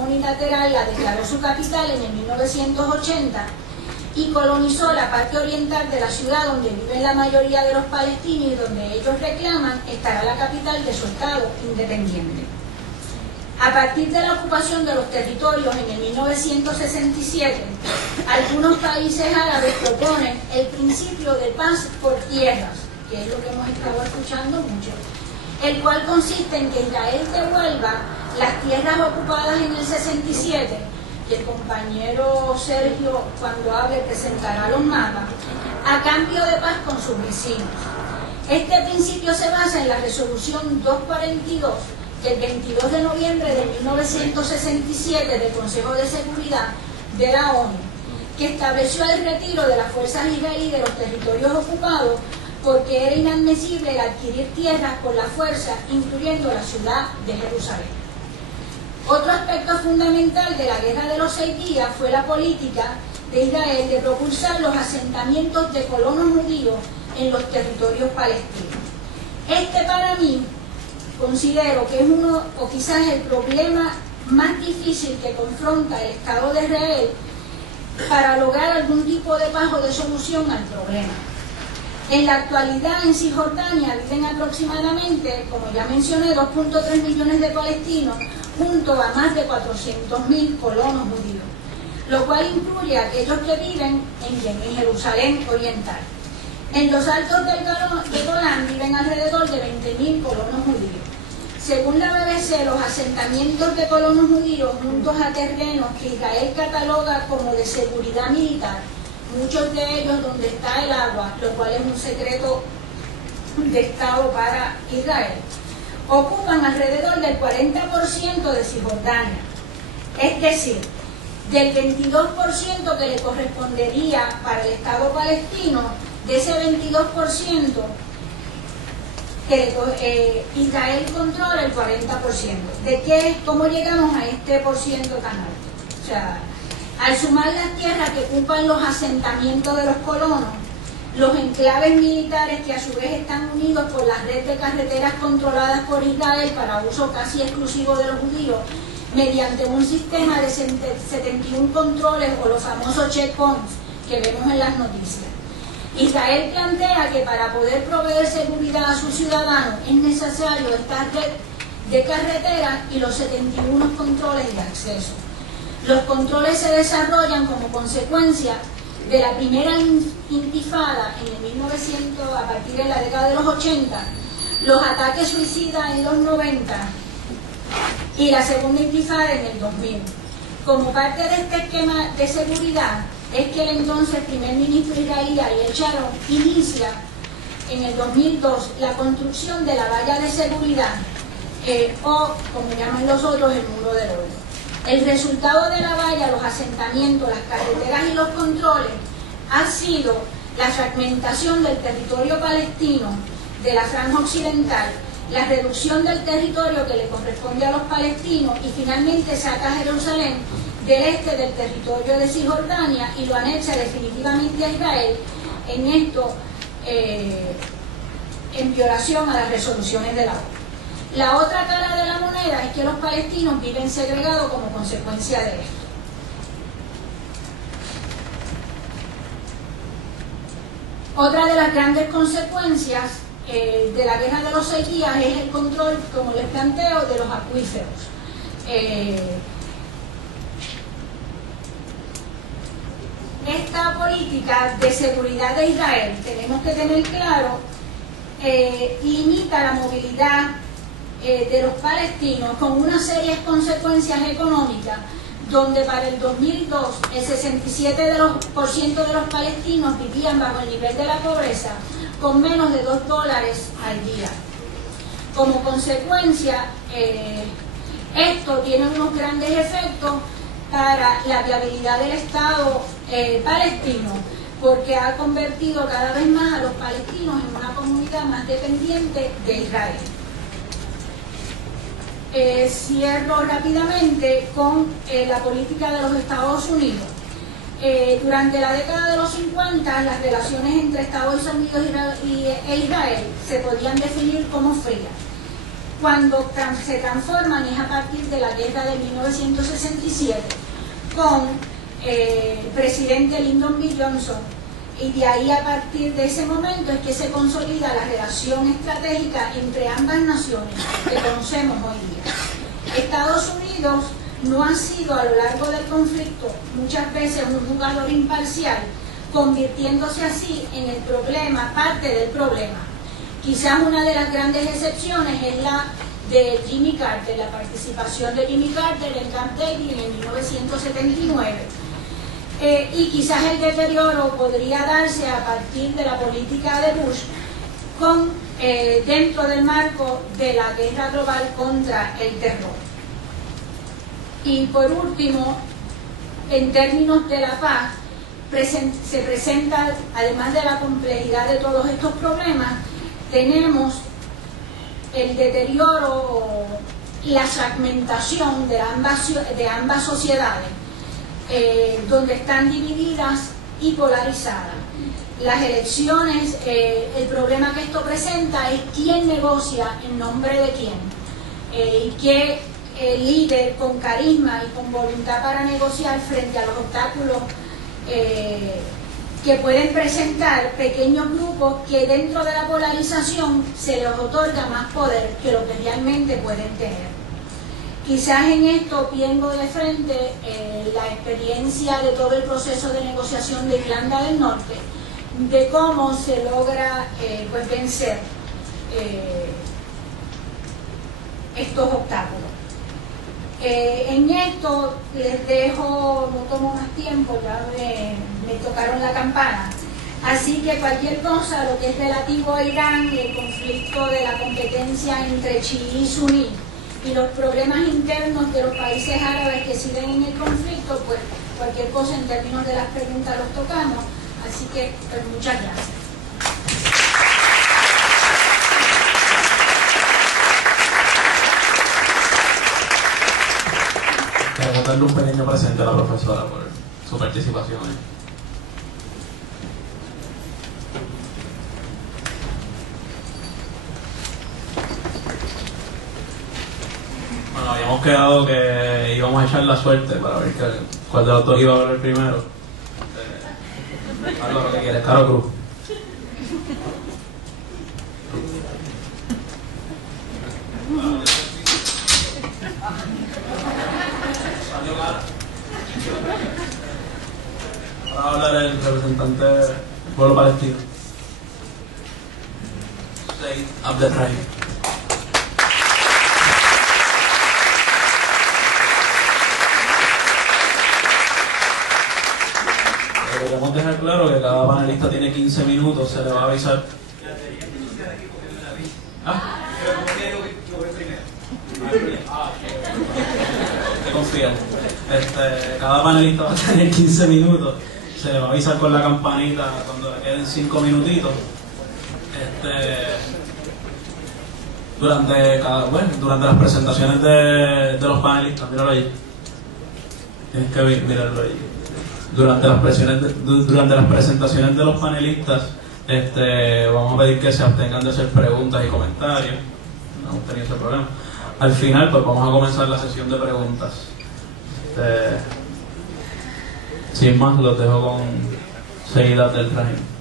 unilateral la declaró su capital en el 1980 y colonizó la parte oriental de la ciudad donde viven la mayoría de los palestinos y donde ellos reclaman estará la capital de su estado independiente. A partir de la ocupación de los territorios en el 1967, algunos países árabes proponen el principio de paz por tierras, que es lo que hemos estado escuchando mucho, el cual consiste en que Israel devuelva las tierras ocupadas en el 67, y el compañero Sergio, cuando hable, presentará los mapas, a cambio de paz con sus vecinos. Este principio se basa en la resolución 242 del 22 de noviembre de 1967 del Consejo de Seguridad de la ONU, que estableció el retiro de las fuerzas israelíes de los territorios ocupados porque era inadmisible el adquirir tierras por la fuerza, incluyendo la ciudad de Jerusalén. Otro aspecto fundamental de la Guerra de los 6 días fue la política de Israel de propulsar los asentamientos de colonos judíos en los territorios palestinos. Este, para mí, considero que es uno, o quizás el problema más difícil que confronta el Estado de Israel para lograr algún tipo de paz o de solución al problema. En la actualidad en Cisjordania viven aproximadamente, como ya mencioné, 2.3 millones de palestinos junto a más de 400.000 colonos judíos, lo cual incluye a aquellos que viven en Jerusalén Oriental. En los altos del Golán viven alrededor de 20.000 colonos judíos. Según la BBC, los asentamientos de colonos judíos juntos a terrenos que Israel cataloga como de seguridad militar, muchos de ellos donde está el agua, lo cual es un secreto de Estado para Israel, ocupan alrededor del 40% de Cisjordania. Es decir, del 22% que le correspondería para el Estado palestino, de ese 22% que Israel controla el 40%. ¿Cómo llegamos a este porciento tan alto? O sea, al sumar las tierras que ocupan los asentamientos de los colonos, los enclaves militares que a su vez están unidos por la red de carreteras controladas por Israel para uso casi exclusivo de los judíos, mediante un sistema de 71 controles o los famosos checkpoints que vemos en las noticias. Israel plantea que para poder proveer seguridad a sus ciudadanos es necesario esta red de carreteras y los 71 controles de acceso. Los controles se desarrollan como consecuencia de la primera intifada en el 1900, a partir de la década de los 80, los ataques suicidas en los 90 y la segunda intifada en el 2000. Como parte de este esquema de seguridad es que el entonces primer ministro israelí Ariel Sharon inicia en el 2002 la construcción de la valla de seguridad o, como llaman los otros, el muro del oro. El resultado de la valla, los asentamientos, las carreteras y los controles ha sido la fragmentación del territorio palestino de la franja occidental, la reducción del territorio que le corresponde a los palestinos y finalmente saca a Jerusalén del este del territorio de Cisjordania y lo anexa definitivamente a Israel, en esto en violación a las resoluciones de la ONU. La otra cara de la moneda es que los palestinos viven segregados como consecuencia de esto. Otra de las grandes consecuencias de la Guerra de los 6 días es el control, como les planteo, de los acuíferos. Esta política de seguridad de Israel, tenemos que tener claro, limita la movilidad de los palestinos con unas serias consecuencias económicas, donde para el 2002 el 67% de los palestinos vivían bajo el nivel de la pobreza con menos de $2 al día. Como consecuencia, esto tiene unos grandes efectos para la viabilidad del Estado palestino, porque ha convertido cada vez más a los palestinos en una comunidad más dependiente de Israel. Cierro rápidamente con la política de los Estados Unidos. Durante la década de los 50, las relaciones entre Estados Unidos e Israel se podían definir como frías. Cuando se transforman es a partir de la guerra de 1967 con el presidente Lyndon B. Johnson, y de ahí, a partir de ese momento, es que se consolida la relación estratégica entre ambas naciones que conocemos hoy día. Estados Unidos no ha sido a lo largo del conflicto muchas veces un jugador imparcial, convirtiéndose así en el problema, parte del problema. Quizás una de las grandes excepciones es la de Jimmy Carter, la participación de Jimmy Carter en Camp David en 1979. Y quizás el deterioro podría darse a partir de la política de Bush dentro del marco de la guerra global contra el terror. Y por último, en términos de la paz, se presenta, además de la complejidad de todos estos problemas, tenemos el deterioro y la fragmentación de ambas sociedades, donde están divididas y polarizadas. Las elecciones, el problema que esto presenta es quién negocia en nombre de quién, y qué líder con carisma y con voluntad para negociar frente a los obstáculos que pueden presentar pequeños grupos que dentro de la polarización se les otorga más poder que lo que realmente pueden tener. Quizás en esto vengo de frente la experiencia de todo el proceso de negociación de Irlanda del Norte, de cómo se logra vencer estos obstáculos. En esto les dejo, no tomo más tiempo, ya me tocaron la campana. Así que cualquier cosa, lo que es relativo a Irán y el conflicto de la competencia entre chií y suní y los problemas internos de los países árabes que siguen en el conflicto, pues cualquier cosa en términos de las preguntas los tocamos. Así que pues, muchas gracias. Queremos darle un pequeño presente a la profesora por su participación. Bueno, habíamos quedado que íbamos a echar la suerte para ver cuál de los dos iba a hablar primero. Algo lo que quieres, Caro Cruz. Ahora va a hablar el representante del pueblo palestino, Said Abdelrahim. Queremos dejar claro que cada panelista tiene 15 minutos, se le va a avisar. ¿Ah? Te confío. Cada panelista va a tener 15 minutos, se le va a avisar con la campanita cuando le queden 5 minutitos. Durante las presentaciones de los panelistas, míralo ahí. Tienes que mirarlo ahí. Durante las presentaciones de los panelistas, vamos a pedir que se abstengan de hacer preguntas y comentarios. No hemos tenido ese problema. Al final, pues vamos a comenzar la sesión de preguntas. Sin más, los dejo con Said Abdelrahim.